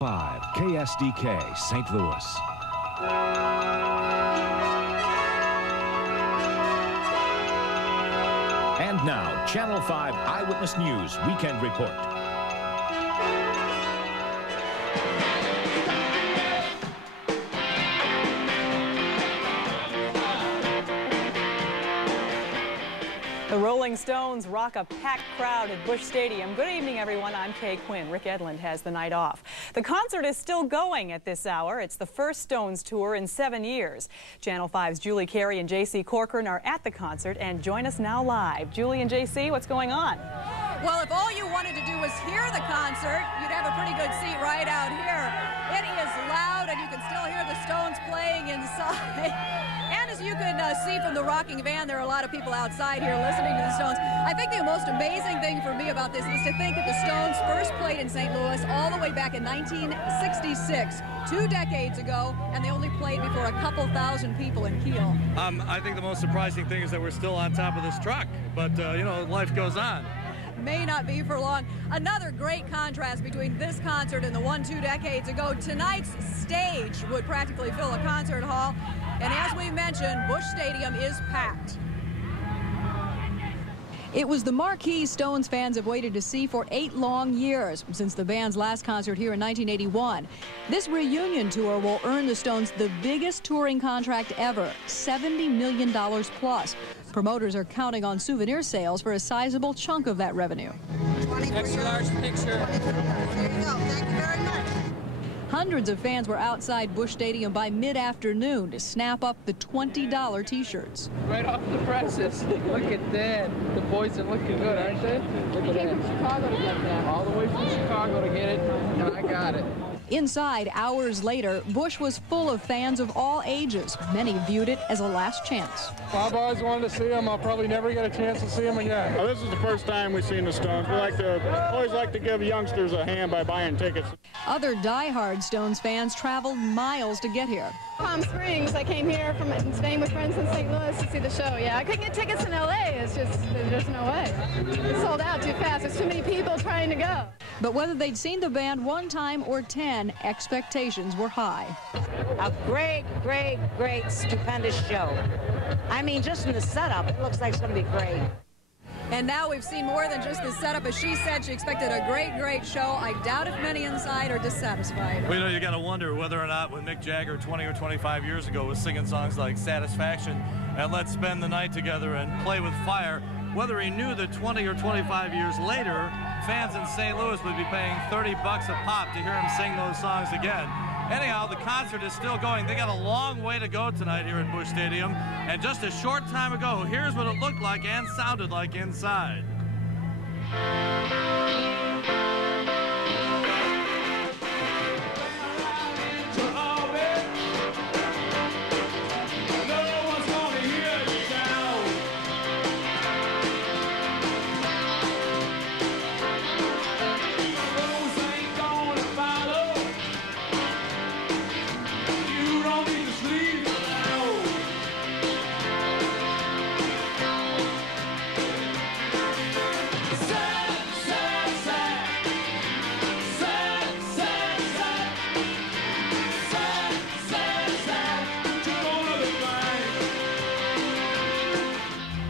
5 KSDK St. Louis. And now, Channel 5 Eyewitness News Weekend Report. The Rolling Stones rock a packed crowd at Busch Stadium. Good evening, everyone. I'm Kay Quinn. Rick Edlund has the night off. The concert is still going at this hour. It's the first Stones tour in 7 years. Channel 5's Julie Carey and J.C. Corcoran are at the concert and join us now live. Julie and J.C., what's going on? Well, if all you wanted to do was hear the concert, you'd have a pretty good seat right out here. It is loud, and you can still hear the Stones playing inside. And as you can see from the rocking van, there are a lot of people outside here listening to the Stones. I think the most amazing thing for me about this is to think that the Stones first played in St. Louis all the way back in 1966, 2 decades ago, and they only played before a couple thousand people in Kiel. I think the most surprising thing is that we're still on top of this truck, but, you know, life goes on. May not be for long. Another great contrast between this concert and the one 2 decades ago. Tonight's stage would practically fill a concert hall, and as we mentioned, Busch Stadium is packed. It was the marquee Stones fans have waited to see for 8 long years, since the band's last concert here in 1981. This reunion tour will earn the Stones the biggest touring contract ever, $70 million plus. Promoters are counting on souvenir sales for a sizable chunk of that revenue. Extra large picture. There you go. Thank you very much. Hundreds of fans were outside Busch Stadium by mid-afternoon to snap up the $20 T-shirts. Right off the presses. Look at that. The boys are looking good, aren't they? Look at that. Came from Chicago to get that. All the way from Chicago to get it, and I got it. Inside, hours later, Busch was full of fans of all ages. Many viewed it as a last chance. I've always wanted to see them. I'll probably never get a chance to see them again. Well, this is the first time we've seen the Stones. We always like to give youngsters a hand by buying tickets. Other diehard Stones fans traveled miles to get here. Palm Springs. I came here from staying with friends in St. Louis to see the show. Yeah, I couldn't get tickets in L.A. There's just no way. It's sold out too fast. There's too many people trying to go. But whether they'd seen the band one time or 10, expectations were high. A great, great, great, stupendous show. I mean, just in the setup, it looks like it's going to be great. And now we've seen more than just the setup. As she said, she expected a great, great show. I doubt if many inside are dissatisfied. Well, you know, you got to wonder whether or not when Mick Jagger 20 or 25 years ago was singing songs like Satisfaction and Let's Spend the Night Together and Play with Fire, whether he knew that 20 or 25 years later, fans in St. Louis would be paying $30 a pop to hear him sing those songs again. Anyhow, the concert is still going. They got a long way to go tonight here at Busch Stadium. And just a short time ago, here's what it looked like and sounded like inside.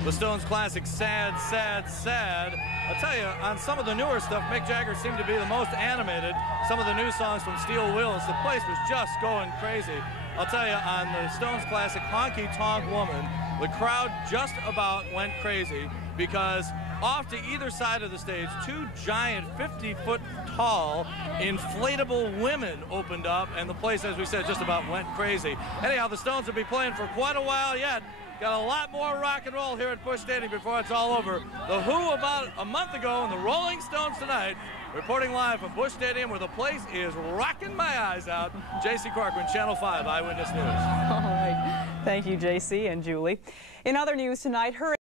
The Stones classic, Sad, Sad, Sad. I'll tell you, on some of the newer stuff, Mick Jagger seemed to be the most animated. Some of the new songs from Steel Wheels, the place was just going crazy. I'll tell you, on the Stones classic, Honky Tonk Woman, the crowd just about went crazy because off to either side of the stage, 2 giant 50-foot-tall inflatable women opened up, and the place, as we said, just about went crazy. Anyhow, the Stones will be playing for quite a while yet. Got a lot more rock and roll here at Busch Stadium before it's all over. The Who about a month ago and the Rolling Stones tonight. Reporting live from Busch Stadium where the place is rocking my eyes out. J.C. Corcoran, Channel 5 Eyewitness News. All right. Thank you, J.C. and Julie. In other news tonight,